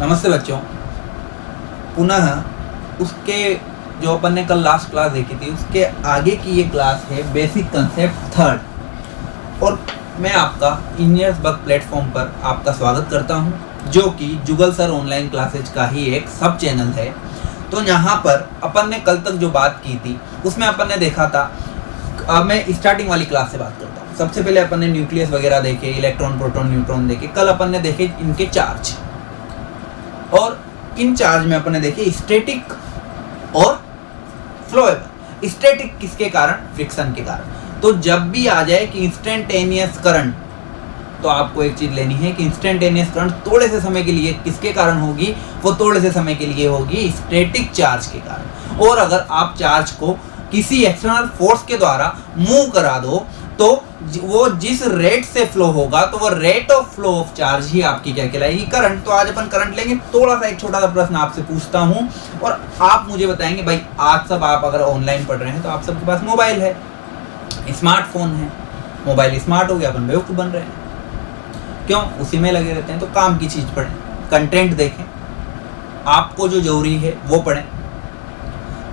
नमस्ते बच्चों। पुनः उसके जो अपन ने कल लास्ट क्लास देखी थी उसके आगे की ये क्लास है बेसिक कंसेप्ट थर्ड, और मैं आपका इंजीनियर्स बग प्लेटफॉर्म पर आपका स्वागत करता हूं, जो कि जुगल सर ऑनलाइन क्लासेज का ही एक सब चैनल है। तो यहाँ पर अपन ने कल तक जो बात की थी उसमें अपन ने देखा था, अब मैं स्टार्टिंग वाली क्लास से बात करता हूँ। सबसे पहले अपन ने न्यूक्लियस वगैरह देखे, इलेक्ट्रॉन प्रोटॉन न्यूट्रॉन देखे। कल अपन ने देखे इनके चार्ज, और इन चार्ज में अपन ने देखे स्टैटिक और फ्लोएबल। स्टैटिक किसके कारण? फ्रिक्शन के कारण। तो जब भी आ जाए कि इंस्टेंटेनियस करंट, तो आपको एक चीज लेनी है कि इंस्टेंटेनियस करंट थोड़े से समय के लिए किसके कारण होगी? वो थोड़े से समय के लिए होगी स्टैटिक चार्ज के कारण। और अगर आप चार्ज को किसी एक्सटर्नल फोर्स के द्वारा मूव करा दो तो वो जिस रेट से फ्लो होगा तो वो rate of flow of charge ही आपकी क्या कहलाएगी? करंट। तो आज अपन करंट लेंगे। थोड़ा सा एक छोटा सा प्रश्न आपसे पूछता हूं और आप मुझे बताएंगे। भाई आज सब आप अगर ऑनलाइन पढ़ रहे हैं तो आप सबके पास मोबाइल है, स्मार्टफोन है। मोबाइल स्मार्ट हो गया, अपन बेवकूफ बन रहे हैं। क्यों? उसी में लगे रहते हैं। तो काम की चीज पढ़ें, कंटेंट देखें, आपको जो जरूरी है वो पढ़ें।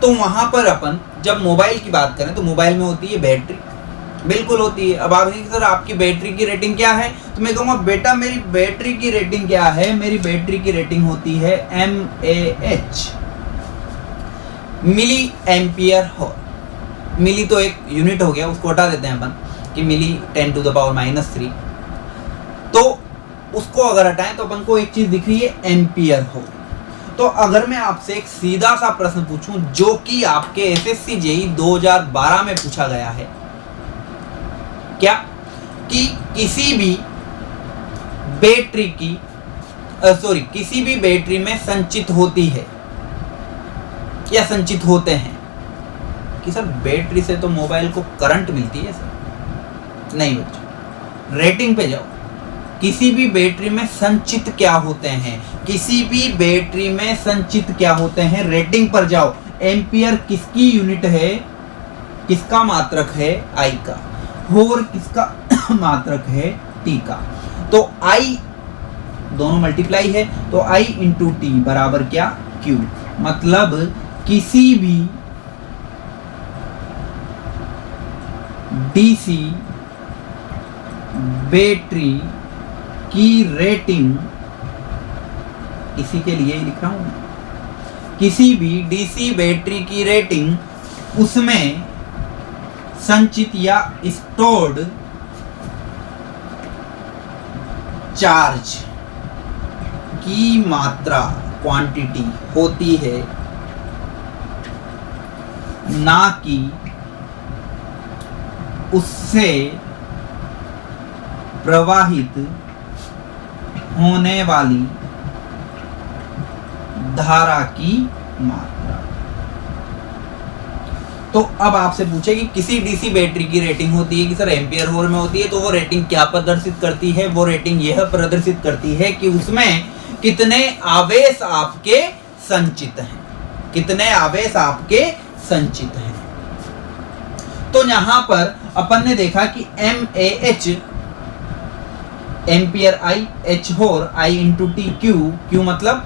तो वहां पर अपन जब मोबाइल की बात करें तो मोबाइल में होती है बैटरी, बिल्कुल होती है। अब आप सर आपकी बैटरी की रेटिंग क्या है? तो मैं कहूँगा बेटा मेरी बैटरी की रेटिंग क्या है? मेरी बैटरी की रेटिंग होती है mAh, मिली एम्पियर हो। मिली तो एक यूनिट हो गया, उसको हटा देते हैं अपन कि मिली 10⁻³ तो उसको अगर हटाएं तो अपन को एक चीज दिख रही है एम्पियर हो। तो अगर मैं आपसे एक सीधा सा प्रश्न पूछूं जो कि आपके SSC JEE 2012 में पूछा गया है, क्या कि किसी भी बैटरी की किसी भी बैटरी में संचित होती है या संचित होते हैं कि सर बैटरी से तो मोबाइल को करंट मिलती है सर? नहीं बच्चों, रेटिंग पे जाओ। किसी भी बैटरी में संचित क्या होते हैं? किसी भी बैटरी में संचित क्या होते हैं? रेटिंग पर जाओ। एम्पियर किसकी यूनिट है? किसका मात्रक है? I का। और किसका मात्रक है? T का। तो I दोनों मल्टीप्लाई है तो I इंटू T बराबर क्या? Q। मतलब किसी भी DC बैटरी की रेटिंग, इसी के लिए ही लिख रहा हूं, किसी भी DC बैटरी की रेटिंग उसमें संचित या स्टोर्ड चार्ज की मात्रा, क्वांटिटी होती है, ना कि उससे प्रवाहित होने वाली धारा की मात्रा। तो अब आपसे पूछे कि किसी डीसी बैटरी की रेटिंग होती है कि सर एम्पियर आवर में होती है, तो वो रेटिंग क्या प्रदर्शित करती है? वो रेटिंग यह प्रदर्शित करती है कि उसमें कितने आवेश आपके संचित हैं, कितने आवेश आपके संचित हैं। तो यहां पर अपन ने देखा कि mAh एम्पियर I, H होर I into T Q, Q मतलब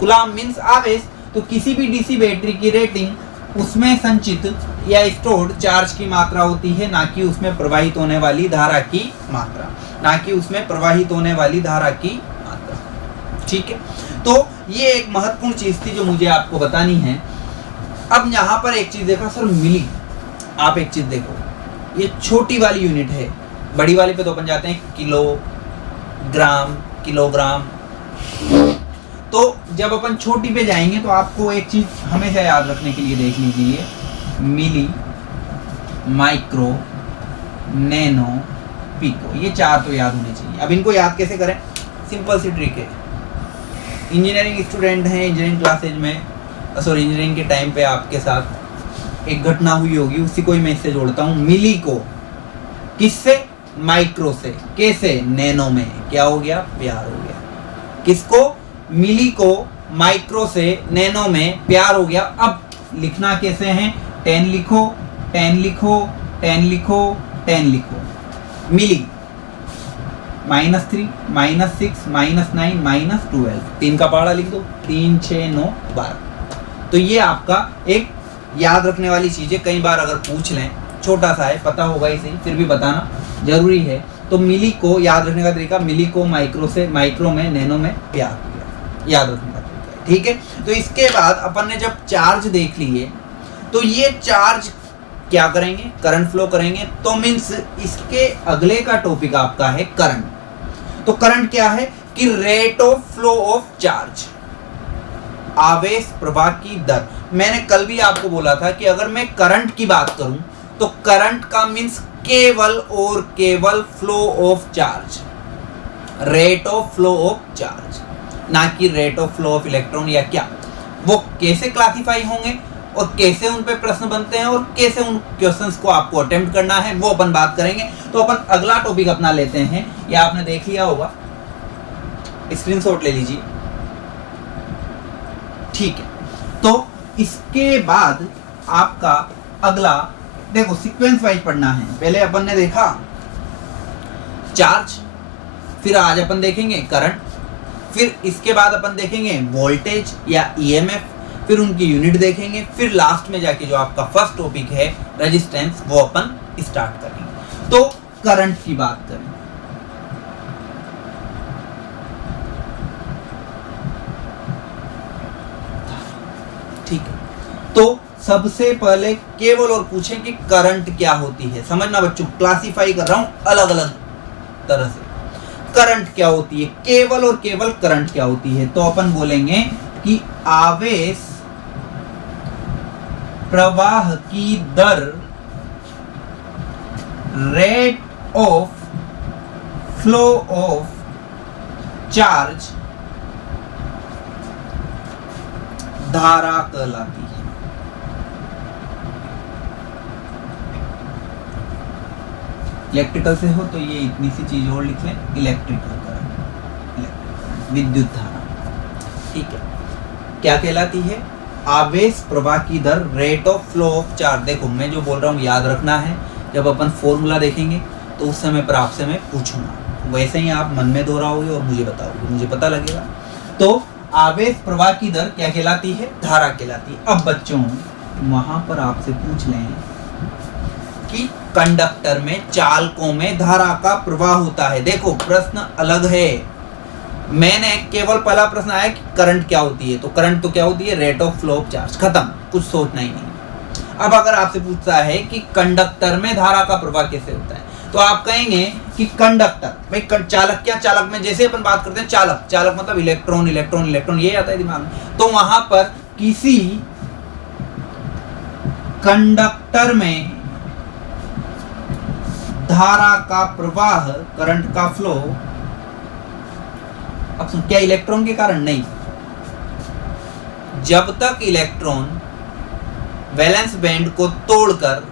कूलम्ब मीन्स आवेश। तो किसी भी डीसी बैटरी की रेटिंग उसमें संचित या स्टोर्ड चार्ज की मात्रा होती है, ना कि उसमें प्रवाहित होने वाली धारा की मात्रा, ना कि उसमें प्रवाहित होने वाली धारा की मात्रा। ठीक है, तो ये एक महत्वपूर्ण चीज थी जो मुझे आपको बतानी है। अब यहाँ पर एक चीज देखा सर, मिली। आप एक चीज देखो, ये छोटी वाली यूनिट है, बड़ी वाली पे तो अपन जाते हैं किलो, ग्राम, किलोग्राम। तो जब अपन छोटी पे जाएंगे तो आपको एक चीज हमेशा याद रखने के लिए देख लीजिए, मिली, माइक्रो, नैनो, पिको। ये चार तो याद होने चाहिए। अब इनको याद कैसे करें? सिंपल सी ट्रिक है। इंजीनियरिंग स्टूडेंट हैं, इंजीनियरिंग क्लासेज में, इंजीनियरिंग के टाइम पे आपके साथ एक घटना हुई होगी, उसी को ही मैं इससे जोड़ता हूँ। मिली को किससे? माइक्रो से। कैसे? नैनो में। क्या हो गया? प्यार हो गया। किसको? मिली को माइक्रो से नैनो में प्यार हो गया। अब लिखना कैसे है? 10 लिखो, 10 लिखो, 10 लिखो, 10 लिखो। मिली -3 -6 -9 -12, 3 का पहाड़ा लिख दो, 3 6 9 12। तो ये आपका एक याद रखने वाली चीज़ है, कई बार अगर पूछ लें, छोटा सा है, पता होगा ही सही, फिर भी बताना जरूरी है। तो मिली को याद रखने का तरीका, मिली को माइक्रो से, माइक्रो में, नैनो में याद रखने का तरीका है, ठीक है। तो इसके बाद अपन ने जब चार्ज देख लिए, तो ये चार्ज क्या करेंगे, करंट फ्लो करेंगे। तो मीन्स इसके अगले का टॉपिक आपका है करंट। तो करंट क्या है कि rate of flow of charge, आवेश प्रवाह की दर। मैंने कल भी आपको बोला था कि अगर मैं करंट की बात करूं तो करंट का मीन्स केवल और केवल flow of charge, rate of flow of charge, ना कि rate of flow of electron या क्या। वो कैसे क्लासिफाई होंगे और कैसे उन पे प्रश्न बनते हैं और कैसे उन क्वेश्चंस को आपको अटेम्प्ट करना है, वो अपन बात करेंगे। तो अपन अगला टॉपिक अपना लेते हैं, या आपने देख लिया होगा, स्क्रीनशॉट ले लीजिए, ठीक है। तो इसके बाद आपका अगला, देखो सीक्वेंस वाइज पढ़ना है। पहले अपन ने देखा चार्ज, फिर आज अपन देखेंगे करंट, फिर इसके बाद अपन देखेंगे वोल्टेज या ईएमएफ, फिर उनकी यूनिट देखेंगे, फिर लास्ट में जाके जो आपका फर्स्ट टॉपिक है रेजिस्टेंस, वो अपन स्टार्ट करेंगे। तो करंट की बात करें, ठीक है। तो सबसे पहले केवल और पूछें कि करंट क्या होती है। समझना बच्चों, क्लासिफाई कर रहा हूं अलग अलग तरह से। करंट क्या होती है, केवल और केवल करंट क्या होती है। तो अपन बोलेंगे कि आवेश प्रवाह की दर, rate of flow of charge, धारा कहलाती है। इलेक्ट्रिकल से हो तो ये इतनी सी चीज और लिख लें, इलेक्ट्रिकल करंट, विद्युत धारा, ठीक है। क्या कहलाती है, आवेश प्रवाह की दर, rate of flow of charge. देखो मैं जो बोल रहा हूँ याद रखना है, जब अपन फॉर्मूला देखेंगे तो उस समय पर आपसे मैं पूछूंगा, वैसे ही आप मन में दोहराओगे और मुझे बताओगे, मुझे पता लगेगा। तो आवेश प्रवाह की दर क्या कहलाती है, धारा कहलाती है। अब बच्चों वहां पर आपसे पूछ लें कि कंडक्टर में, चालकों में धारा का प्रवाह होता है। देखो प्रश्न अलग है, मैंने केवल पहला प्रश्न आया कि करंट क्या होती है, तो करंट तो क्या होती है, rate of flow of charge, खत्म, कुछ सोचना ही नहीं। अब अगर आपसे पूछता है कि कंडक्टर में धारा का प्रवाह कैसे होता है, तो आप कहेंगे कि कंडक्टर, भाई चालक क्या, चालक में जैसे अपन बात करते हैं चालक, चालक मतलब इलेक्ट्रॉन इलेक्ट्रॉन इलेक्ट्रॉन, ये आता है दिमाग में। तो वहां पर किसी कंडक्टर में धारा का प्रवाह, करंट का फ्लो, अब सुन, क्या इलेक्ट्रॉन के कारण नहीं, जब तक इलेक्ट्रॉन वैलेंस बैंड को तोड़कर,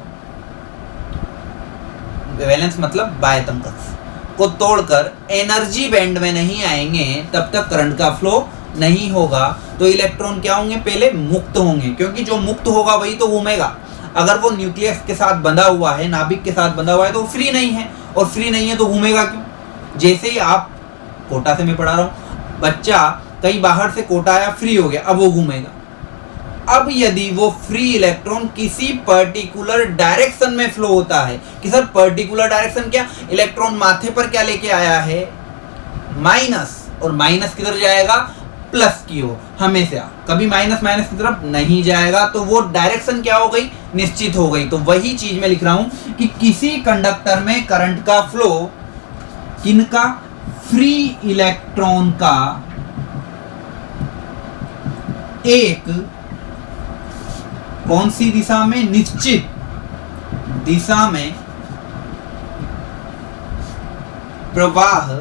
वैलेंस मतलब बाह्यतम कक्ष को तोड़कर एनर्जी बैंड में नहीं आएंगे, तब तक करंट का फ्लो नहीं होगा। तो इलेक्ट्रॉन क्या होंगे, पहले मुक्त होंगे, क्योंकि जो मुक्त होगा वही तो घूमेगा। अगर वो न्यूक्लियस के साथ बंधा हुआ है, नाभिक के साथ बंधा हुआ है, तो फ्री नहीं है, और फ्री नहीं है तो घूमेगा क्यों। जैसे ही आप, कोटा से मैं पढ़ा रहा हूं, बच्चा कहीं बाहर से कोटा आया, फ्री हो गया, अब वो घूमेगा। अब यदि वो फ्री इलेक्ट्रॉन किसी पर्टिकुलर डायरेक्शन में फ्लो होता है, कि सर पर्टिकुलर डायरेक्शन क्या, इलेक्ट्रॉन माथे पर क्या लेके आया है, माइनस, और माइनस किधर जाएगा, प्लस की ओर हमेशा, कभी माइनस माइनस की तरफ नहीं जाएगा। तो वो डायरेक्शन क्या हो गई, निश्चित हो गई। तो वही चीज मैं लिख रहा हूं कि किसी कंडक्टर में करंट का फ्लो, किनका, फ्री इलेक्ट्रॉन का एक, कौन सी दिशा में, निश्चित दिशा में प्रवाह,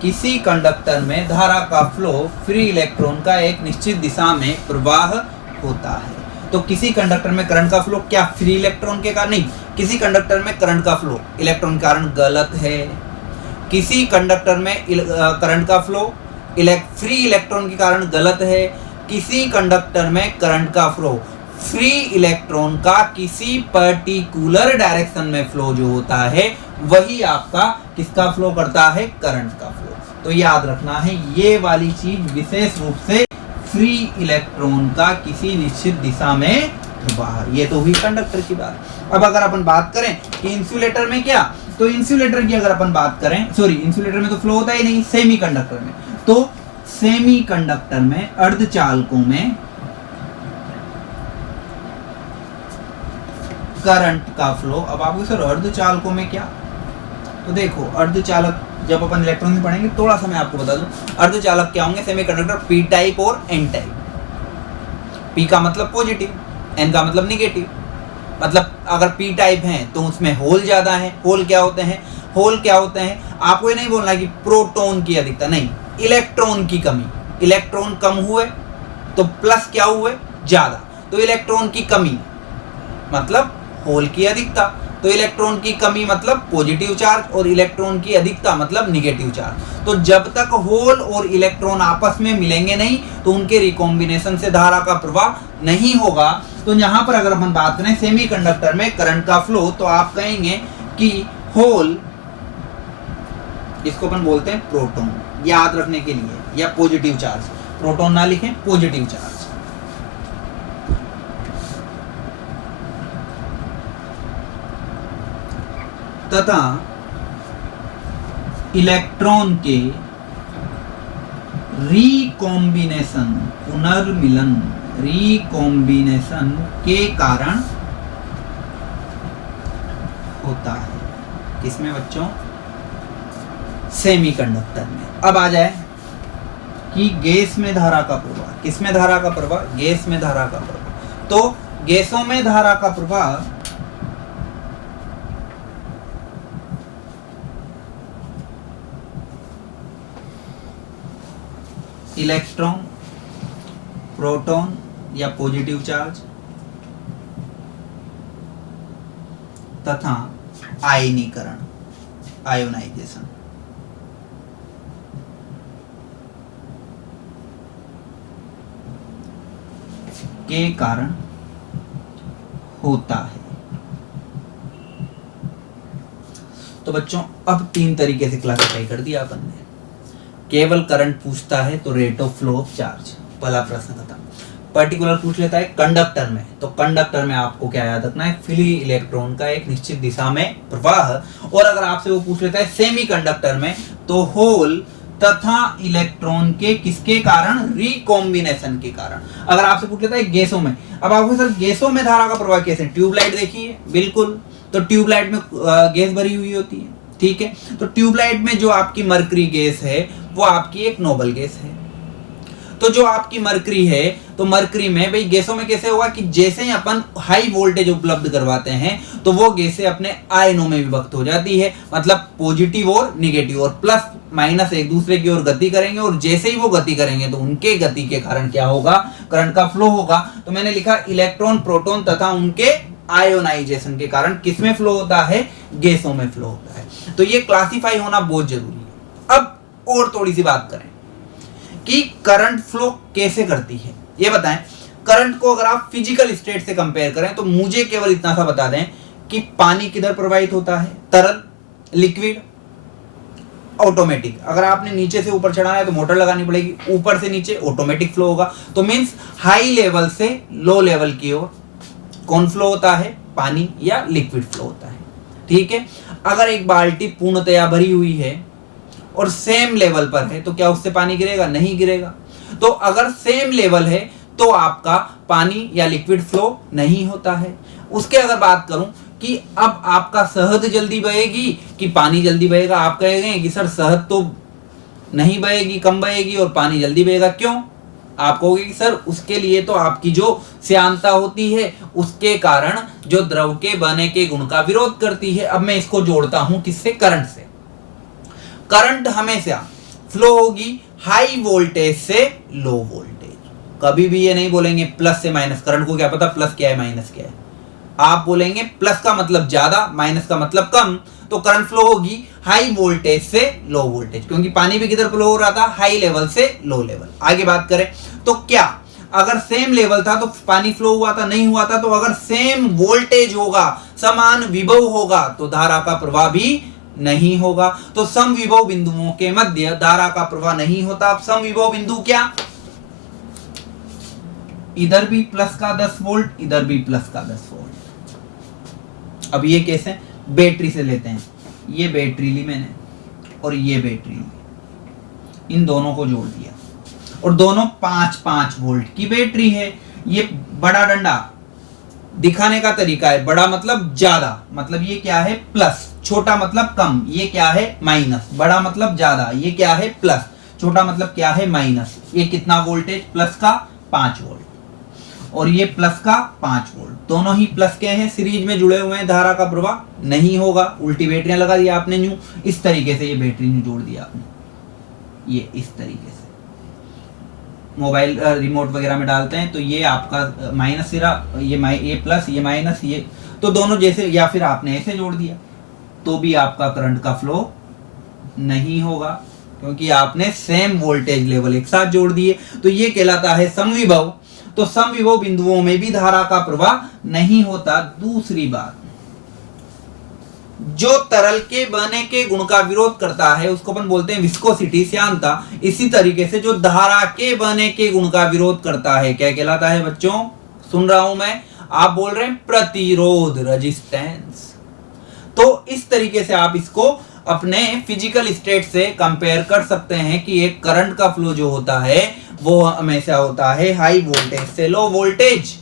किसी कंडक्टर में धारा का फ्लो, फ्री इलेक्ट्रॉन का एक निश्चित दिशा में प्रवाह होता है। तो किसी कंडक्टर में करंट का फ्लो क्या फ्री इलेक्ट्रॉन के कारण, नहीं, किसी कंडक्टर में करंट का फ्लो इलेक्ट्रॉन के कारण गलत है। किसी कंडक्टर में करंट का फ्लो फ्री इलेक्ट्रॉन के कारण गलत है। किसी कंडक्टर में करंट का फ्लो फ्री इलेक्ट्रॉन का किसी पर्टिकुलर डायरेक्शन में फ्लो जो होता है वही आपका किसका फ्लो करता है, करंट का फ्लो। तो याद रखना है ये वाली चीज विशेष रूप से फ्री इलेक्ट्रॉन का किसी निश्चित दिशा में प्रवाह, ये तो हुई कंडक्टर की बात। अब अगर अपन बात करें कि इंसुलेटर में क्या, तो इंसुलेटर की अगर अपन बात करें, सॉरी इंसुलेटर में तो फ्लो होता ही नहीं, सेमी कंडक्टर में, तो सेमी कंडक्टर में अर्धचालकों में करंट का फ्लो। अब आपको सर अर्धचालकों में क्या, तो देखो अर्धचालक जब अपन इलेक्ट्रॉन में पढ़ेंगे थोड़ा सा मैं आपको बता दूं, अर्धचालक क्या होंगे, सेमीकंडक्टर पी टाइप और एन टाइप। पी का मतलब पॉजिटिव, एन का मतलब निगेटिव। मतलब अगर पी टाइप हैं तो उसमें होल ज्यादा है। होल क्या होते हैं, होल क्या होते हैं, आपको ये नहीं बोलना कि प्रोटॉन की अधिकता, नहीं, इलेक्ट्रॉन की कमी। इलेक्ट्रॉन कम हुए तो प्लस क्या हुए, ज्यादा, तो इलेक्ट्रॉन की कमी मतलब होल की अधिकता, तो इलेक्ट्रॉन की कमी मतलब पॉजिटिव चार्ज और इलेक्ट्रॉन की अधिकता मतलब निगेटिव चार्ज। तो जब तक होल और इलेक्ट्रॉन आपस में मिलेंगे नहीं तो उनके रिकॉम्बिनेशन से धारा का प्रवाह नहीं होगा। तो यहां पर अगर अपन बात करें सेमीकंडक्टर में करंट का फ्लो, तो आप कहेंगे कि होल, इसको अपन बोलते हैं प्रोटॉन, याद रखने के लिए, या पॉजिटिव चार्ज, प्रोटॉन ना लिखें, पॉजिटिव चार्ज, तथा इलेक्ट्रॉन के रिकॉम्बिनेशन, पुनर्मिलन, रिकॉम्बिनेशन के कारण होता है। किसमें बच्चों, सेमीकंडक्टर में। अब आ जाए कि गैस में धारा का प्रवाह, किसमें धारा का प्रवाह, गैस में धारा का प्रवाह। तो गैसों में धारा का प्रवाह इलेक्ट्रॉन, प्रोटॉन या पॉजिटिव चार्ज तथा आयनीकरण, आयोनाइजेशन, के कारण होता है। तो बच्चों अब 3 तरीके से क्लासिफाई कर दिया अपन ने। केवल करंट पूछता है तो rate of flow of charge, पहला प्रश्न खत्म। पर्टिकुलर पूछ लेता है कंडक्टर में, तो कंडक्टर में आपको क्या याद रखना है, फ्री इलेक्ट्रॉन का एक निश्चित दिशा में प्रवाह। और अगर आपसे वो पूछ लेता है सेमी कंडक्टर में, तो होल तथा इलेक्ट्रॉन के किसके कारण, रिकॉम्बिनेशन के कारण। अगर आपसे पूछ लेता है गैसों में, अब आपको सर गैसों में धारा का प्रवाह कैसे, ट्यूबलाइट देखिए, बिल्कुल, तो ट्यूबलाइट में गैस भरी हुई होती है, ठीक है। तो ट्यूबलाइट में जो आपकी मरकरी गैस है वो आपकी एक नोबल गैस है। तो जो आपकी मरकरी है, तो मरकरी में भाई गैसों में कैसे होगा कि जैसे ही अपन हाई वोल्टेज उपलब्ध करवाते हैं तो वो गैसें अपने आयनों में विभक्त हो जाती है, मतलब पॉजिटिव और निगेटिव और प्लस माइनस एक दूसरे की ओर गति करेंगे, और जैसे ही वो गति करेंगे तो उनके गति के कारण क्या होगा, करंट का फ्लो होगा। तो मैंने लिखा इलेक्ट्रॉन, प्रोटॉन तथा उनके आयोनाइजेशन के कारण किसमें फ्लो होता है, गैसों में फ्लो होता है। तो ये क्लासिफाई होना बहुत जरूरी है। अब और थोड़ी सी बात करें कि करंट फ्लो कैसे करती है, ये बताएं। करंट को अगर आप फिजिकल स्टेट से कंपेयर करें तो मुझे केवल इतना सा बता दें कि पानी किधर प्रवाहित होता है, तरल, लिक्विड, ऑटोमेटिक। अगर आपने नीचे से ऊपर चढ़ाना है तो मोटर लगानी पड़ेगी, ऊपर से नीचे ऑटोमेटिक फ्लो होगा। तो मींस हाई लेवल से लो लेवल की ओर कौन फ्लो होता है, पानी या लिक्विड फ्लो होता है, ठीक है। अगर एक बाल्टी पूर्णतया भरी हुई है और सेम लेवल पर है तो क्या उससे पानी गिरेगा, नहीं गिरेगा। तो अगर सेम लेवल है तो आपका पानी या लिक्विड फ्लो नहीं होता है। उसके अगर बात करूं कि अब आपका शहद जल्दी बहेगी कि पानी जल्दी बहेगा, आप कहेंगे कि सर शहद तो नहीं बहेगी, कम बहेगी, और पानी जल्दी बहेगा, क्यों? आप कहोगे कि सर उसके लिए तो आपकी जो श्यानता होती है उसके कारण जो द्रव के बहने के गुण का विरोध करती है। अब मैं इसको जोड़ता हूं किससे, करंट से। करंट हमेशा फ्लो होगी हाई वोल्टेज से लो वोल्टेज, कभी भी ये नहीं बोलेंगे प्लस से माइनस। करंट को क्या पता प्लस क्या है माइनस क्या है, आप बोलेंगे प्लस का मतलब ज्यादा, माइनस का मतलब कम। तो करंट फ्लो होगी हाई वोल्टेज से लो वोल्टेज, क्योंकि पानी भी किधर फ्लो हो रहा था, हाई लेवल से लो लेवल। आगे बात करें तो क्या अगर सेम लेवल था तो पानी फ्लो हुआ था, नहीं हुआ था तो अगर सेम वोल्टेज होगा, समान विभव होगा तो धारा का प्रवाह भी नहीं होगा। तो समविभव बिंदुओं के मध्य धारा का प्रवाह नहीं होता। अब समविभव बिंदु क्या, इधर भी प्लस का 10 वोल्ट, इधर भी प्लस का 10 वोल्ट। अब ये कैसे, बैटरी से लेते हैं, ये बैटरी ली मैंने और ये बैटरी ली, इन दोनों को जोड़ दिया और दोनों 5-5 वोल्ट की बैटरी है। ये बड़ा डंडा दिखाने का तरीका है, बड़ा मतलब ज्यादा, मतलब ये क्या है प्लस, छोटा मतलब कम, ये क्या है माइनस। बड़ा मतलब ज्यादा, ये क्या है प्लस, छोटा मतलब क्या है माइनस। ये कितना वोल्टेज, प्लस का 5 वोल्ट और ये प्लस का 5 वोल्ट, दोनों ही प्लस के हैं, सीरीज में जुड़े हुए हैं, धारा का प्रवाह नहीं होगा। उल्टी बैटरियां लगा दिया आपने न्यू, इस तरीके से ये बैटरी न्यू जोड़ दिया आपने, ये इस तरीके से मोबाइल रिमोट वगैरह में डालते हैं तो ये आपका माइनस सिरा, ये प्लस, ये माइनस, ये तो दोनों जैसे, या फिर आपने ऐसे जोड़ दिया तो भी आपका करंट का फ्लो नहीं होगा क्योंकि आपने सेम वोल्टेज लेवल एक साथ जोड़ दिए। तो ये कहलाता है समविभव। तो समविभव बिंदुओं में भी धारा का प्रवाह नहीं होता। दूसरी बात, जो तरल के बहने के गुण का विरोध करता है उसको अपन बोलते हैं विस्कोसिटी, श्यानता। इसी तरीके से जो धारा के बहने के गुण का विरोध करता है क्या कहलाता है बच्चों, सुन रहा हूं मैं, आप बोल रहे हैं प्रतिरोध, रेजिस्टेंस। तो इस तरीके से आप इसको अपने फिजिकल स्टेट से कंपेयर कर सकते हैं कि एक करंट का फ्लो जो होता है वो हमेशा होता है हाई वोल्टेज से लो वोल्टेज।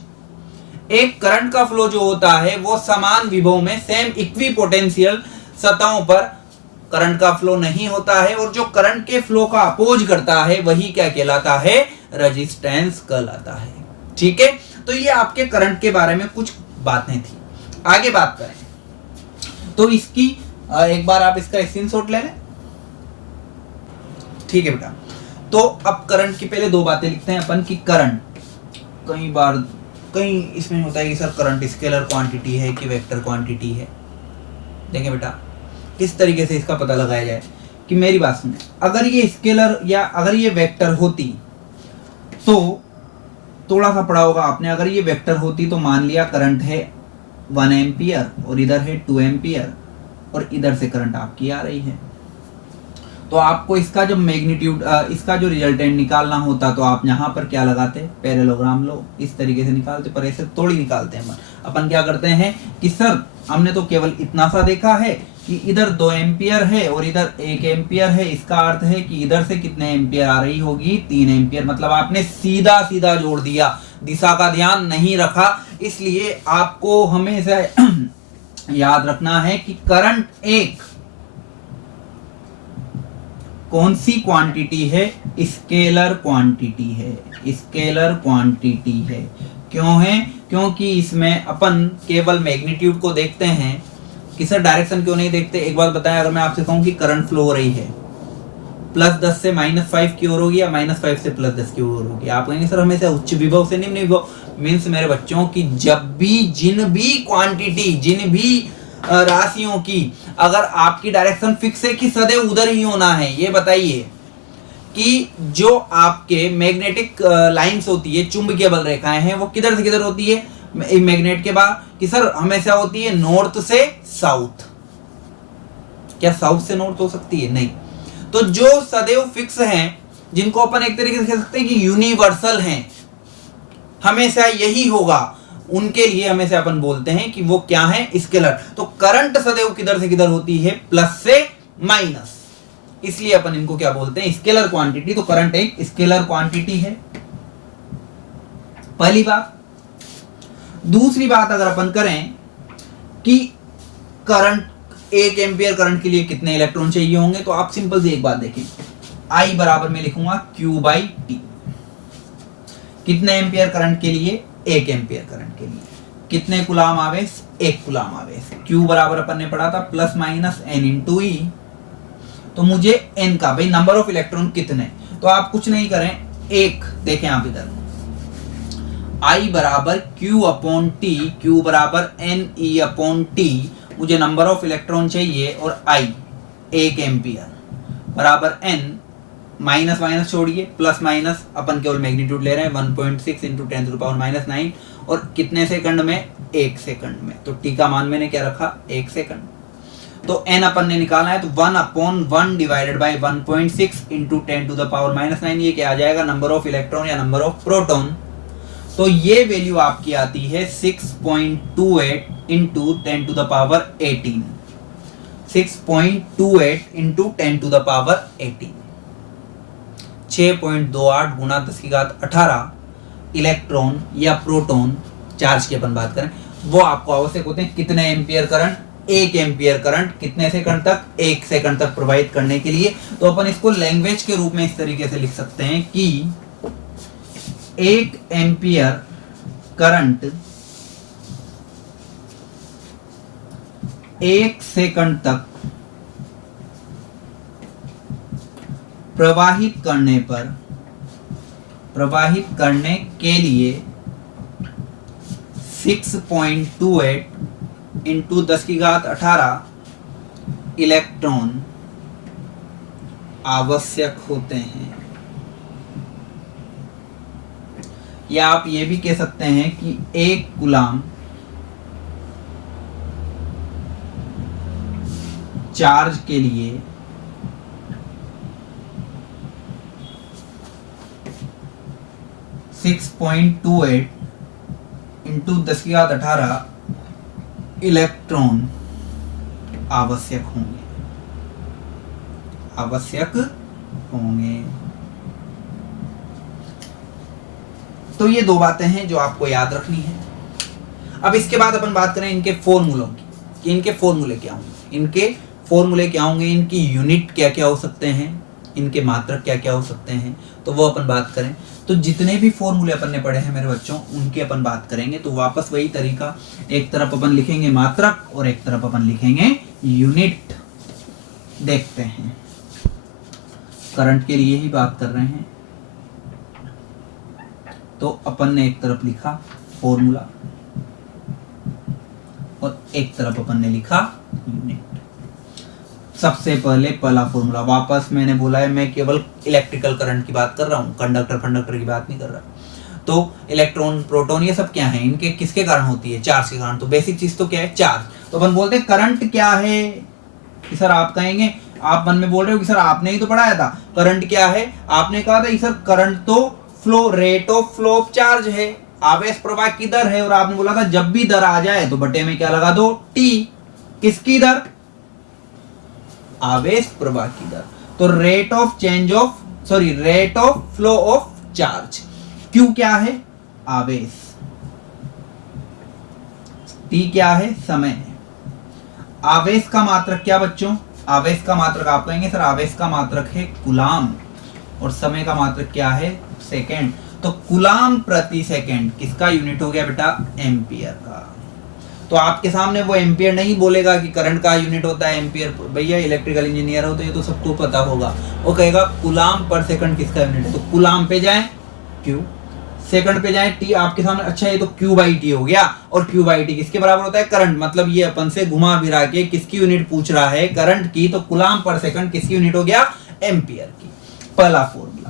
एक करंट का फ्लो जो होता है वो समान विभव में सेम इक्वी पोटेंशियल सतहों पर करंट का फ्लो नहीं होता है, और जो करंट के फ्लो का अपोज करता है वही क्या कहलाता है, रेजिस्टेंस कहलाता है। ठीक है, तो ये आपके करंट के बारे में कुछ बातें थी। आगे बात करें तो इसकी एक बार आप इसका स्क्रीनशॉट ले लें। ठीक है बेटा, तो अब करंट की पहले दो बातें लिखते हैं अपन की करंट, कहीं इसमें होता है कि सर करंट स्केलर क्वांटिटी है कि वेक्टर क्वांटिटी है। देखें बेटा किस तरीके से इसका पता लगाया जाए कि मेरी बात सुने, अगर ये स्केलर या अगर ये वेक्टर होती तो थोड़ा सा पढ़ा होगा आपने, अगर ये वेक्टर होती तो मान लिया करंट है 1 एम्पियर और इधर है 2 एम्पियर और इधर से करंट आपकी आ रही है, तो आपको इसका जो मैग्नीट्यूड, इसका जो रिजल्टेंट निकालना होता तो आप यहाँ पर क्या लगाते, पैरेललोग्राम लो, इस तरीके से निकालते, पर ऐसे थोड़ी निकालते हैं। अपन क्या करते हैं कि सर हमने तो केवल इतना सा देखा है कि इधर 2 एम्पियर है और इधर 1 एम्पियर है, इसका अर्थ है कि इधर से कितने एम्पियर आ रही होगी, 3 एम्पियर। मतलब आपने सीधा सीधा जोड़ दिया, दिशा का ध्यान नहीं रखा। इसलिए आपको हमेशा याद रखना है कि करंट एक कौन सी क्वांटिटी है, स्केलर क्वांटिटी है, स्केलर क्वांटिटी है। क्यों है, क्योंकि इसमें अपन केवल मैग्नीट्यूड को देखते हैं कि सर डायरेक्शन क्यों नहीं देखते। एक बात बताएं, अगर मैं आपसे कहूं कि करंट फ्लो हो रही है +10 से -5 की ओर होगी या -5 से +10 की ओर होगी, आप कहेंगे सर हमेशा उच्च विभव से निम्न विभव। मीन्स मेरे बच्चों की जब भी जिन भी क्वांटिटी, जिन भी राशियों की अगर आपकी डायरेक्शन फिक्स है कि सदैव उधर ही होना है, ये बताइए कि जो आपके मैग्नेटिक लाइंस होती है, चुंबकीय बल रेखाएं हैं, वो किधर से किधर होती है मैग्नेट के बाद, कि सर हमेशा होती है नॉर्थ से साउथ। क्या साउथ से नॉर्थ हो सकती है? नहीं। तो जो सदैव फिक्स हैं, जिनको अपन एक तरीके से कह सकते हैं कि यूनिवर्सल हैं, हमेशा यही होगा, उनके लिए हमेशा अपन बोलते हैं कि वो क्या है, स्केलर। तो करंट सदैव किधर से किधर होती है, प्लस से माइनस, इसलिए अपन इनको क्या बोलते हैं, स्केलर क्वांटिटी। तो करंट एक स्केलर क्वांटिटी है, पहली बात। दूसरी बात अगर अपन करें कि करंट 1 एम्पियर करंट के लिए कितने इलेक्ट्रॉन चाहिए होंगे, तो आप सिंपल से एक बात देखें, I बराबर में लिखूंगा Q/T। कितने एम्पियर करंट के लिए, 1 एम्पियर करंट के लिए कितने कुलाम आवेश, 1 कुलाम आवेश। Q बराबर अपन ने पढ़ा था +-N × E। तो मुझे N का, भाई नंबर ऑफ इलेक्ट्रॉन कितने, तो आप कुछ नहीं करें, एक देखें आप इधर, I बराबर Q/T, Q बराबर NE/T। मुझे नंबर ऑफ इलेक्ट्रॉन चाहिए और I 1 एम्पियर बराबर N माइनस माइनस छोड़िए, प्लस माइनस अपन केवल मैग्नीट्यूड ले रहे हैं, 1.6 इंटू 10⁻⁹ और कितने सेकंड में, 1 सेकंड में। तो टी का मान मैंने क्या रखा, 1 सेकंड। तो n अपन ने निकालना है, तो 1/1 डिवाइडेड बाई 1.6 इंटू 10⁻⁹ ये क्या आ जाएगा, नंबर ऑफ इलेक्ट्रॉन या नंबर ऑफ प्रोटॉन। तो ये वैल्यू आपकी आती है 6.28 इंटू 10⁻18, 6.28 इंटू 10⁻18, 6.28 गुना 10⁻18 इलेक्ट्रॉन या प्रोटॉन चार्ज की अपन बात करें, वो आपको आवश्यक होते हैं कितने एम्पियर करंट, 1 एम्पियर करंट कितने सेकंड तक, 1 सेकंड तक प्रोवाइड करने के लिए। तो अपन इसको लैंग्वेज के रूप में इस तरीके से लिख सकते हैं कि 1 एम्पियर करंट 1 सेकंड तक प्रवाहित करने के लिए 6.28 इंटू 10⁻18 इलेक्ट्रॉन आवश्यक होते हैं। या आप ये भी कह सकते हैं कि 1 कूलाम चार्ज के लिए 6.28 इंटू 10⁻18 इलेक्ट्रॉन आवश्यक होंगे। तो ये दो बातें हैं जो आपको याद रखनी है। अब इसके बाद अपन बात करें इनके फॉर्मूलों की, कि इनके फॉर्मूले क्या होंगे, इनकी यूनिट क्या क्या हो सकते हैं, इनके मात्रक क्या क्या हो सकते हैं, तो वो अपन बात करें। तो जितने भी फॉर्मूले अपन ने पढ़े हैं मेरे बच्चों, उनकी अपन बात करेंगे। तो वापस वही तरीका, एक तरफ अपन लिखेंगे मात्रक और एक तरफ अपन लिखेंगे यूनिट। देखते हैं, करंट के लिए ही बात कर रहे हैं, तो अपन ने एक तरफ लिखा फॉर्मूला और एक तरफ अपन ने लिखा यूनिट। सबसे पहले पहला फॉर्मूला, वापस मैंने बोला है मैं केवल इलेक्ट्रिकल करंट की बात कर रहा हूँ, कंडक्टर की बात नहीं कर रहा। तो इलेक्ट्रॉन प्रोटॉन ये सब क्या है, इनके किसके कारण होती है, चार्ज के कारण। तो बेसिक चीज तो क्या है, चार्ज। तो अपन बोलते हैं करंट क्या है, कि सर आप कहेंगे, आप मन में बोल रहे हो कि सर आपने ही तो पढ़ाया था करंट क्या है, आपने कहा था सर करंट तो flow, rate of flow of charge है, आवेश प्रवाह की दर है। और आपने बोला था जब भी दर आ जाए तो बटे में क्या लगा दो, टी। किसकी दर, आवेश प्रवाह की दर। तो rate of flow of charge. Q क्या है, आवेश। टी क्या है, समय है। आवेश का मात्रक क्या बच्चों, आवेश का मात्रक आप कहेंगे सर आवेश का मात्रक है कूलाम, और समय का मात्रक क्या है, सेकेंड। तो कूलाम प्रति सेकेंड किसका यूनिट हो गया बेटा, एम्पियर का। तो आपके सामने वो एम्पियर नहीं बोलेगा कि करंट का यूनिट होता है एम्पियर, भैया इलेक्ट्रिकल इंजीनियर हो तो ये तो सबको पता होगा। वो कहेगा कूलाम पर सेकंड किसका यूनिट है, तो कूलाम पे जाए क्यू, सेकंड पे जाए टी, आपके सामने। अच्छा ये तो क्यू बाई टी हो गया, और क्यू बाई टी किसके बराबर होता है, करंट। मतलब ये अपन से घुमा फिरा के किसकी यूनिट पूछ रहा है, करंट की। तो कूलाम पर सेकंड किसकी यूनिट हो गया, एम्पियर की। पहला फॉर्मूला,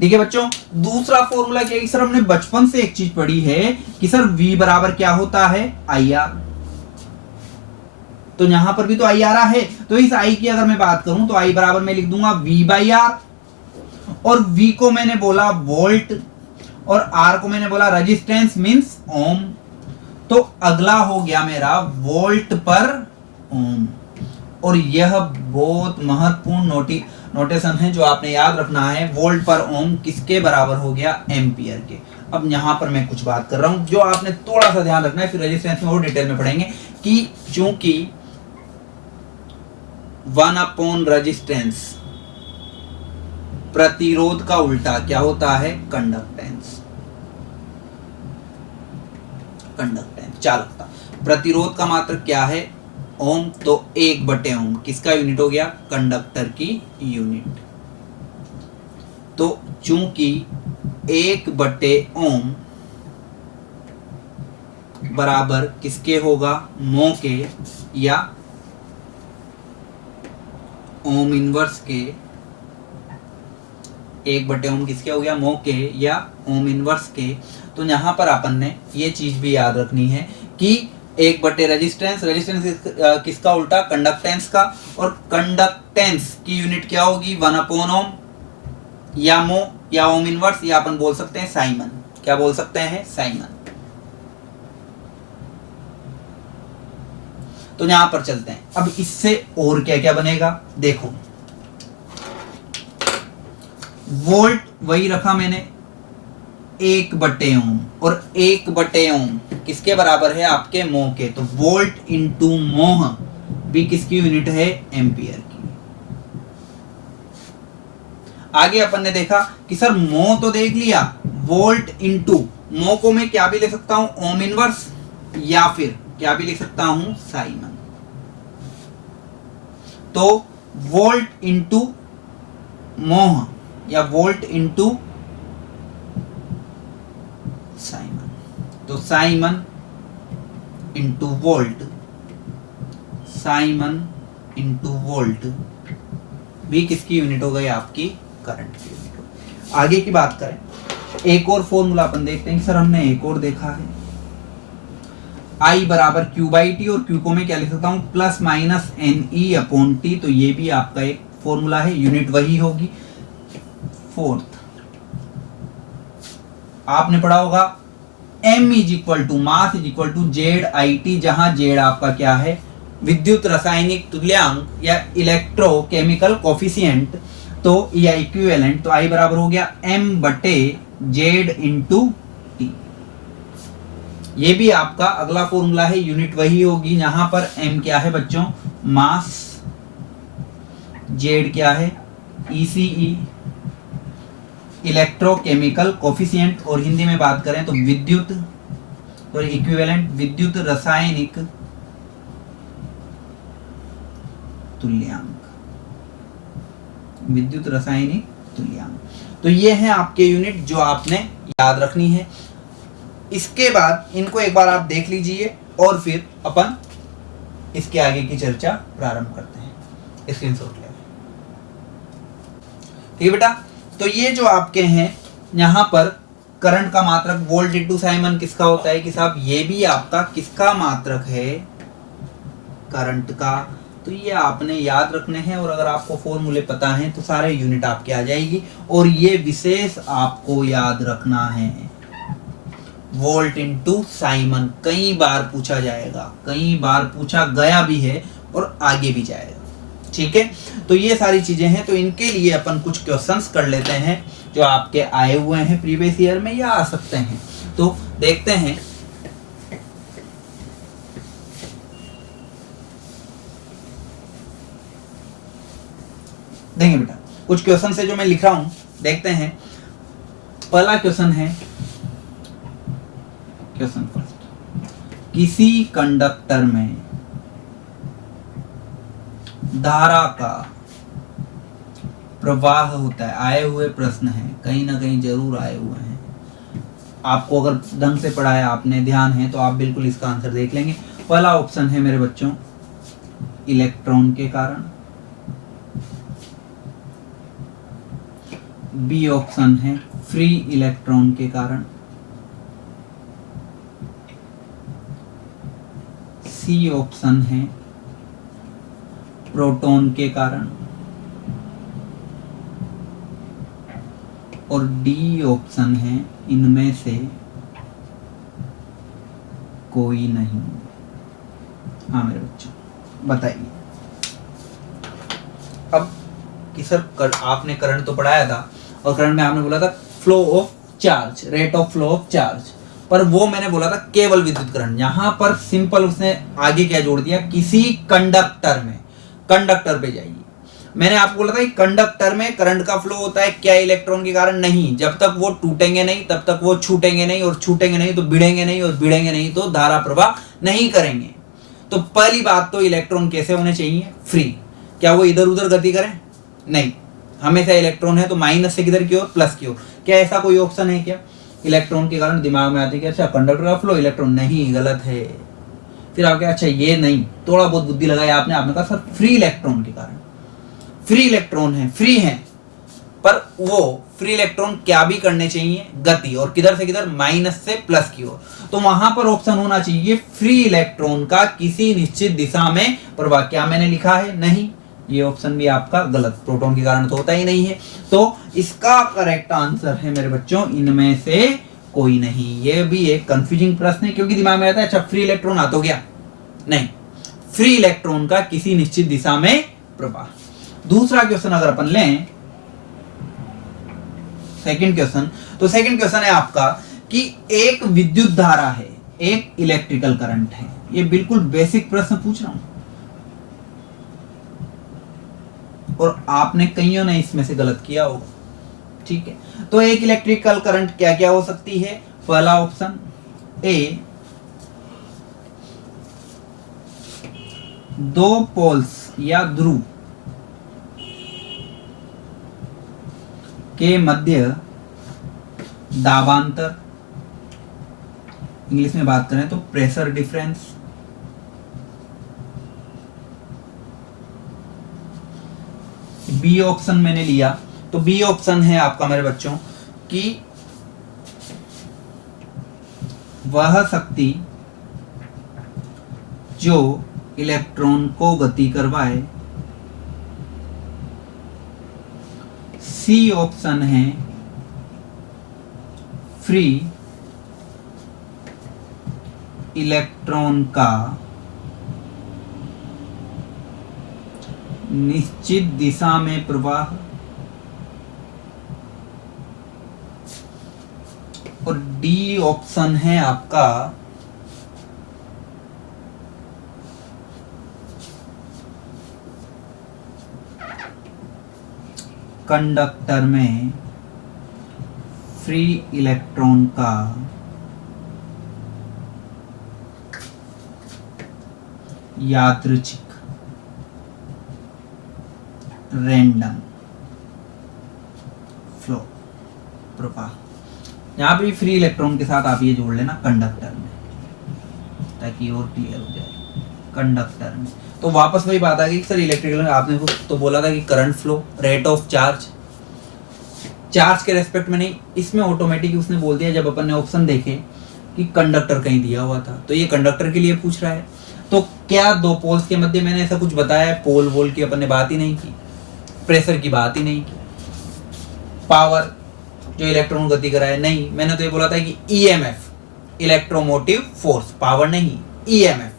ठीक है बच्चों। दूसरा फॉर्मूला क्या है, सर हमने बचपन से एक चीज पढ़ी है कि सर V बराबर क्या होता है, IR। तो यहां पर भी तो IR है, तो इस I की अगर मैं बात करूं तो I बराबर मैं लिख दूंगा V/R, और V को मैंने बोला वोल्ट और R को मैंने बोला रेजिस्टेंस मींस ओम। तो अगला हो गया मेरा वोल्ट पर ओम, और यह बहुत महत्वपूर्ण नोटेशन है जो आपने याद रखना है। वोल्ट पर ओम किसके बराबर हो गया, एम्पियर के। अब यहां पर मैं कुछ बात कर रहा हूं जो आपने थोड़ा सा ध्यान रखना है, फिर रेजिस्टेंस में और डिटेल में पढ़ेंगे कि चूंकि 1 रेजिस्टेंस प्रतिरोध का उल्टा क्या होता है, कंडक्टेंस। चालकता। प्रतिरोध का मात्रक क्या है, ओम। तो 1/ओम किसका यूनिट हो गया, कंडक्टर की यूनिट। तो चूंकि 1/ओम बराबर किसके होगा, मो के या ओम इनवर्स के 1/ओम किसके हो गया, मो के या ओम इनवर्स के। तो यहाँ पर अपन ने ये चीज भी याद रखनी है कि 1/, रेजिस्टेंस किसका उल्टा, कंडक्टेंस का, और कंडक्टेंस की यूनिट क्या होगी, 1/ओम या मो या ओम इनवर्स, या अपन बोल सकते हैं साइमन। क्या बोल सकते हैं, साइमन। तो यहां पर चलते हैं। अब इससे और क्या क्या बनेगा, देखो वोल्ट वही रखा मैंने 1/ओम, और 1/ओम किसके बराबर है, आपके मोह के। तो वोल्ट इंटू मोह भी किसकी यूनिट है, एम्पियर की। आगे अपन ने देखा कि सर मोह तो देख लिया, वोल्ट इंटू मोह को मैं क्या भी ले सकता हूं, ओम इनवर्स, या फिर क्या भी लिख सकता हूं, साइमन। तो वोल्ट इंटू मोह या वोल्ट इंटू साइमन, तो Simon into volt, Simon into volt भी किसकी यूनिट हो गई, आपकी करंट की यूनिट हो गई। आगे की बात करें, एक और फॉर्मूला अपन देखते हैं। सर हमने एक और देखा है, I बराबर Q/T, और Q को मैं क्या लिख सकता हूं, प्लस माइनस NE/T। तो ये भी आपका एक फॉर्मूला है, यूनिट वही होगी। फोर्थ आपने पढ़ा होगा M = मास = ZIT, जहां Z आपका क्या है, विद्युत रासायनिक तुल्यांक या इलेक्ट्रोकेमिकल कोफिशिएंट। तो या इक्विवेलेंट, तो I बराबर हो गया M/Z × T। ये भी आपका अगला फॉर्मूला है, यूनिट वही होगी। यहां पर M क्या है बच्चों, मास, Z क्या है, ECE इलेक्ट्रोकेमिकल कोफिशिएंट, और हिंदी में बात करें तो विद्युत, और इक्विवेलेंट विद्युत रासायनिक तुल्यांक, विद्युत रासायनिक तुल्यांक। तो ये हैं आपके यूनिट जो आपने याद रखनी है। इसके बाद इनको एक बार आप देख लीजिए और फिर अपन इसके आगे की चर्चा प्रारंभ करते हैं। स्क्रीनशॉट ले, ठीक है बेटा। तो ये जो आपके हैं यहां पर करंट का मात्रक वोल्ट इंटू साइमन किसका होता है कि साहब, ये भी आपका किसका मात्रक है, करंट का। तो ये आपने याद रखने हैं, और अगर आपको फॉर्मूले पता हैं तो सारे यूनिट आपके आ जाएगी। और ये विशेष आपको याद रखना है, वोल्ट इंटू साइमन कई बार पूछा जाएगा, कई बार पूछा गया भी है और आगे भी जाएगा, ठीक है। तो ये सारी चीजें हैं, तो इनके लिए अपन कुछ क्वेश्चंस कर लेते हैं जो आपके आए हुए हैं प्रीवियस ईयर में या आ सकते हैं। तो देखते हैं, देखेंगे बेटा कुछ क्वेश्चन है जो मैं लिख रहा हूं, देखते हैं। पहला क्वेश्चन है, क्वेश्चन फर्स्ट, किसी कंडक्टर में धारा का प्रवाह होता है। आए हुए प्रश्न है, कहीं ना कहीं जरूर आए हुए हैं। आपको अगर ढंग से पढ़ाया आपने, ध्यान है, तो आप बिल्कुल इसका आंसर देख लेंगे। पहला ऑप्शन है मेरे बच्चों, इलेक्ट्रॉन के कारण। बी ऑप्शन है फ्री इलेक्ट्रॉन के कारण। सी ऑप्शन है प्रोटॉन के कारण, और डी ऑप्शन है इनमें से कोई नहीं। हाँ मेरे बच्चों बताइए। अब कि सर आपने करंट तो पढ़ाया था, और करंट में आपने बोला था flow of charge, rate of flow of charge, पर वो मैंने बोला था केवल विद्युत करंट। यहां पर सिंपल उसने आगे क्या जोड़ दिया, किसी कंडक्टर में। कंडक्टर पे जाइए, मैंने आपको बोला था कि कंडक्टर में करंट का फ्लो होता है क्या, इलेक्ट्रॉन के कारण नहीं। जब तक वो टूटेंगे नहीं तब तक वो छूटेंगे नहीं, और छूटेंगे नहीं तो भिड़ेंगे नहीं, और भिड़ेंगे नहीं तो धारा प्रवाह नहीं करेंगे। तो पहली बात तो इलेक्ट्रॉन कैसे होने चाहिए, फ्री। क्या वो इधर उधर गति करें, नहीं। हमेशा इलेक्ट्रॉन है तो माइनस से किधर की ओर, प्लस की ओर। क्या ऐसा कोई ऑप्शन है क्या, इलेक्ट्रॉन के कारण दिमाग में आती है कि अच्छा कंडक्टर का फ्लो, इलेक्ट्रॉन नहीं, गलत है। फिर आप क्या, अच्छा ये नहीं, थोड़ा बहुत बुद्धि लगाया आपने कहा सर फ्री इलेक्ट्रॉन के कारण। फ्री इलेक्ट्रॉन है, फ्री है, पर वो फ्री इलेक्ट्रॉन क्या भी करने चाहिए, गति, और किधर से किधर, माइनस से प्लस की ओर। तो वहां पर ऑप्शन होना चाहिए फ्री इलेक्ट्रॉन का किसी निश्चित दिशा में प्रवाह। क्या मैंने लिखा है? नहीं, ये ऑप्शन भी आपका गलत, प्रोटॉन के कारण तो होता ही नहीं है। तो इसका करेक्ट आंसर है मेरे बच्चों इनमें से कोई नहीं। ये भी एक कंफ्यूजिंग प्रश्न है, क्योंकि दिमाग में आता है अच्छा फ्री इलेक्ट्रॉन आ तो गया, नहीं, फ्री इलेक्ट्रॉन का किसी निश्चित दिशा में प्रवाह। दूसरा क्वेश्चन अगर अपन लें, सेकंड क्वेश्चन, तो सेकंड क्वेश्चन है आपका कि एक विद्युत धारा है, एक इलेक्ट्रिकल करंट है। ये बिल्कुल बेसिक प्रश्न पूछ रहा हूं, और आपने कईयों ने इसमें से गलत किया होगा, ठीक है। तो एक इलेक्ट्रिकल करंट क्या क्या हो सकती है? पहला ऑप्शन ए, दो पोल्स या ध्रुव के मध्य दाबांतर, इंग्लिश में बात करें तो प्रेशर डिफरेंस। बी ऑप्शन मैंने लिया, तो बी ऑप्शन है आपका मेरे बच्चों कि वह शक्ति जो इलेक्ट्रॉन को गति करवाए। सी ऑप्शन है फ्री इलेक्ट्रॉन का निश्चित दिशा में प्रवाह, और डी ऑप्शन है आपका कंडक्टर में फ्री इलेक्ट्रॉन का यादृच्छिक रैंडम फ्लो प्रवाह। यहां पे फ्री इलेक्ट्रॉन के साथ आप ये जोड़ लेना कंडक्टर में, ताकि और क्लियर हो जाए। कंडक्टर में तो वापस वही बात आ गई सर इलेक्ट्रिकल, आपने तो बोला था कि current flow, rate of charge, charge के रेस्पेक्ट में नहीं, इसमें ऑटोमेटिक उसने बोल दिया। जब अपन ने ऑप्शन देखे कि कंडक्टर कहीं दिया हुआ था, तो ये कंडक्टर के लिए पूछ रहा है। तो क्या दो पोल्स के मध्य मैंने ऐसा कुछ बताया है? पोल वोल की अपन ने बात ही नहीं की, प्रेशर की बात ही नहीं की, पावर जो इलेक्ट्रॉन गति कराए नहीं। मैंने तो ये बोला था कि ईएमएफ, इलेक्ट्रोमोटिव फोर्स, पावर नहीं, ईएमएफ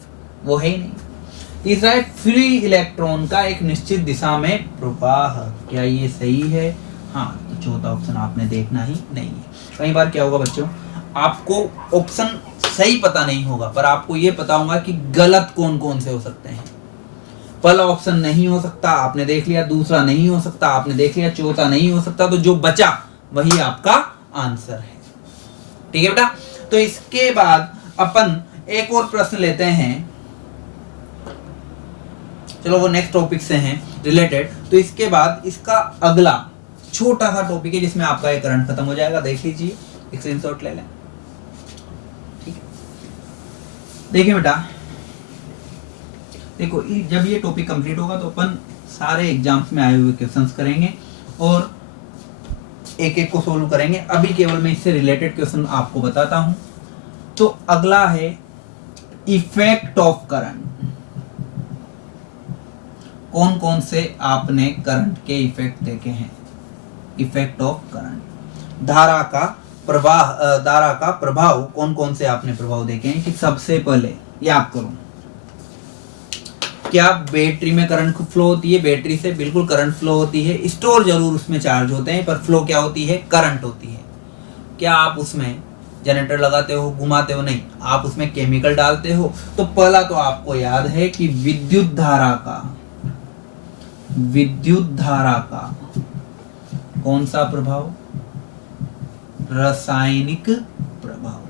वो है ही नहीं। तीसरा है फ्री इलेक्ट्रॉन का एक निश्चित दिशा में प्रवाह। क्या ये सही है? हाँ, तो चौथा ऑप्शन आपने देखना ही नहीं है। कई बार क्या होगा बच्चों, आपको ऑप्शन सही पता नहीं होगा, पर आपको ये पता होगा कि गलत कौन कौन से हो सकते हैं। पहला ऑप्शन नहीं हो सकता, आपने देख लिया। दूसरा नहीं हो सकता, आपने देख लिया। चौथा नहीं हो सकता, तो जो बचा वही आपका आंसर है। ठीक है बेटा। तो इसके बाद अपन एक और प्रश्न लेते हैं, चलो वो नेक्स्ट टॉपिक से हैं रिलेटेड। तो इसके बाद इसका अगला छोटा सा टॉपिक है जिसमें आपका ये करंट खत्म हो जाएगा। देख लीजिए, एक स्क्रीनशॉट ले लें। ठीक है, देखिए बेटा, देखो जब ये टॉपिक कंप्लीट होगा तो अपन सारे एग्जाम्स में आए हुए क्वेश्चंस करेंगे और एक एक को सोल्व करेंगे। अभी केवल मैं इससे रिलेटेड क्वेश्चन आपको बताता हूं। तो अगला है इफेक्ट ऑफ करंट। कौन कौन से आपने करंट के इफेक्ट देखे हैं? इफेक्ट ऑफ करंट, धारा का प्रवाह, धारा का प्रभाव, कौन कौन से आपने प्रभाव देखे हैं? कि सबसे पहले याद करो, क्या बैटरी में करंट फ्लो होती है? बैटरी से बिल्कुल करंट फ्लो होती है। स्टोर जरूर उसमें चार्ज होते हैं, पर फ्लो क्या होती है? करंट होती है। क्या आप उसमें जनरेटर लगाते हो, घुमाते हो? नहीं, आप उसमें केमिकल डालते हो। तो पहला तो आपको याद है कि विद्युत धारा का कौन सा प्रभाव? रासायनिक प्रभाव।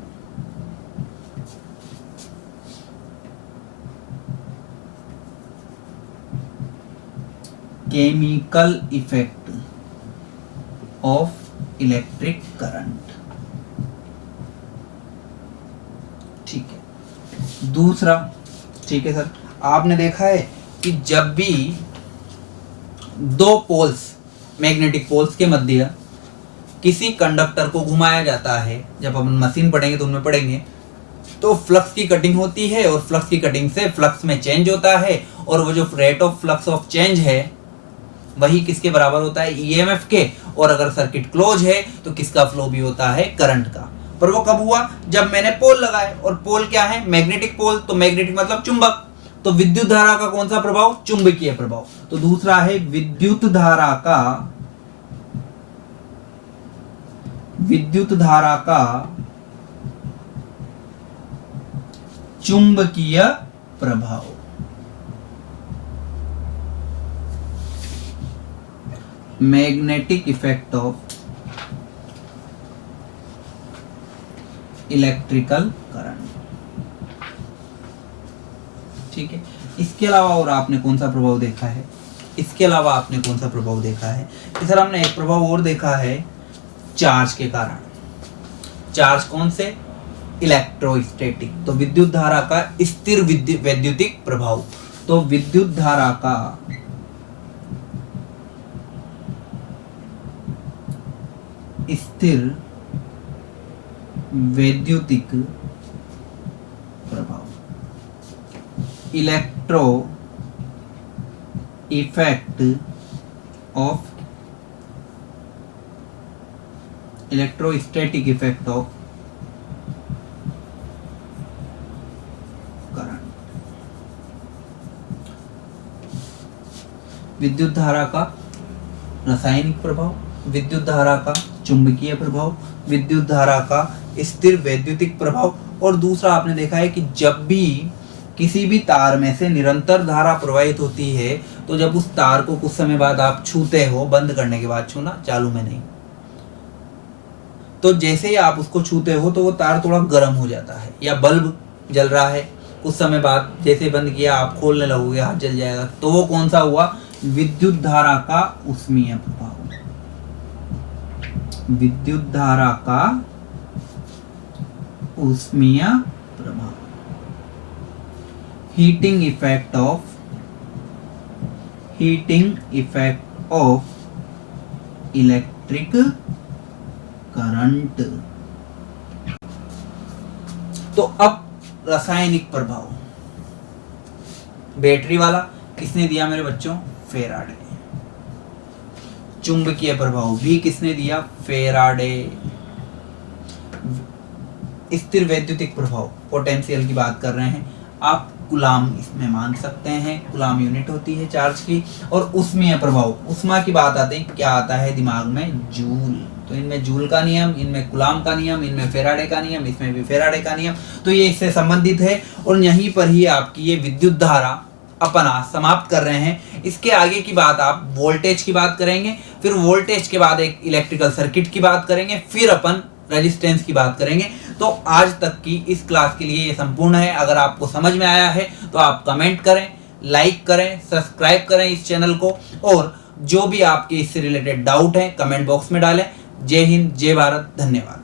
Chemical effect of electric current. ठीक है। दूसरा, ठीक है सर, आपने देखा है कि जब भी दो पोल्स मैग्नेटिक पोल्स के मध्य किसी कंडक्टर को घुमाया जाता है, जब अपन मशीन पढ़ेंगे तो उनमें पढ़ेंगे, तो फ्लक्स की कटिंग होती है और फ्लक्स की कटिंग से फ्लक्स में चेंज होता है, और वो जो rate of flux of change है वही किसके बराबर होता है, ईएमएफ के। और अगर सर्किट क्लोज है तो किसका फ्लो भी होता है, करंट का। पर वो कब हुआ, जब मैंने पोल लगाए, और पोल क्या है, मैग्नेटिक पोल, तो मैग्नेटिक मतलब चुंबक, तो विद्युत धारा का कौन सा प्रभाव, चुंबकीय प्रभाव। तो दूसरा है विद्युत धारा का चुंबकीय प्रभाव। Magnetic effect of electrical current. ठीक है, इसके अलावा और आपने कौन सा प्रभाव देखा है, इसके अलावा आपने कौन सा प्रभाव देखा है, कि सर हमने एक प्रभाव और देखा है चार्ज के कारण। चार्ज कौन से, इलेक्ट्रोस्टैटिक। तो विद्युत धारा का स्थिर वैद्युतिक प्रभाव। तो विद्युत धारा का स्थिर वैद्युतिक प्रभाव, electro effect of electrostatic effect of current. विद्युत धारा का रासायनिक प्रभाव, विद्युत धारा का चुंबकीय प्रभाव, विद्युत धारा का स्थिर वैद्युतिक प्रभाव। और दूसरा आपने देखा है कि जब भी किसी भी तार में से निरंतर धारा प्रवाहित होती है, तो जब उस तार को कुछ समय बाद आप छूते हो, बंद करने के बाद छूना, चालू में नहीं, तो जैसे ही आप उसको छूते हो तो वो तार थोड़ा गर्म हो जाता है, या बल्ब जल रहा है, कुछ समय बाद जैसे बंद किया आप खोलने लगोगे, हाथ जल जाएगा। तो वो कौन सा हुआ, विद्युत धारा का ऊष्मीय प्रभाव। विद्युत धारा का ऊष्मीय प्रभाव, heating effect of electric current. तो अब रासायनिक प्रभाव, बैटरी वाला किसने दिया मेरे बच्चों, फेराडे। चुंबकीय प्रभाव भी किसने दिया, फेराडे। स्थिर वैद्युतिक प्रभाव, पोटेंशियल की बात कर रहे हैं आप, कूलाम इसमें मान सकते हैं, कूलाम यूनिट होती है चार्ज की। और ऊष्मीय प्रभाव, ऊष्मा की बात आती है, क्या आता है दिमाग में, जूल। तो इनमें जूल का नियम, इनमें कूलाम का नियम, इनमें फेराडे का नियम, इसमें भी फेराडे का नियम। तो ये इससे संबंधित है, और यहीं पर ही आपकी ये विद्युत धारा अपना समाप्त कर रहे हैं। इसके आगे की बात आप वोल्टेज की बात करेंगे, फिर वोल्टेज के बाद एक इलेक्ट्रिकल सर्किट की बात करेंगे, फिर अपन रेजिस्टेंस की बात करेंगे। तो आज तक की इस क्लास के लिए ये संपूर्ण है। अगर आपको समझ में आया है तो आप कमेंट करें, लाइक करें, सब्सक्राइब करें इस चैनल को, और जो भी आपके इससे रिलेटेड डाउट है कमेंट बॉक्स में डालें। जय हिंद, जय भारत, धन्यवाद।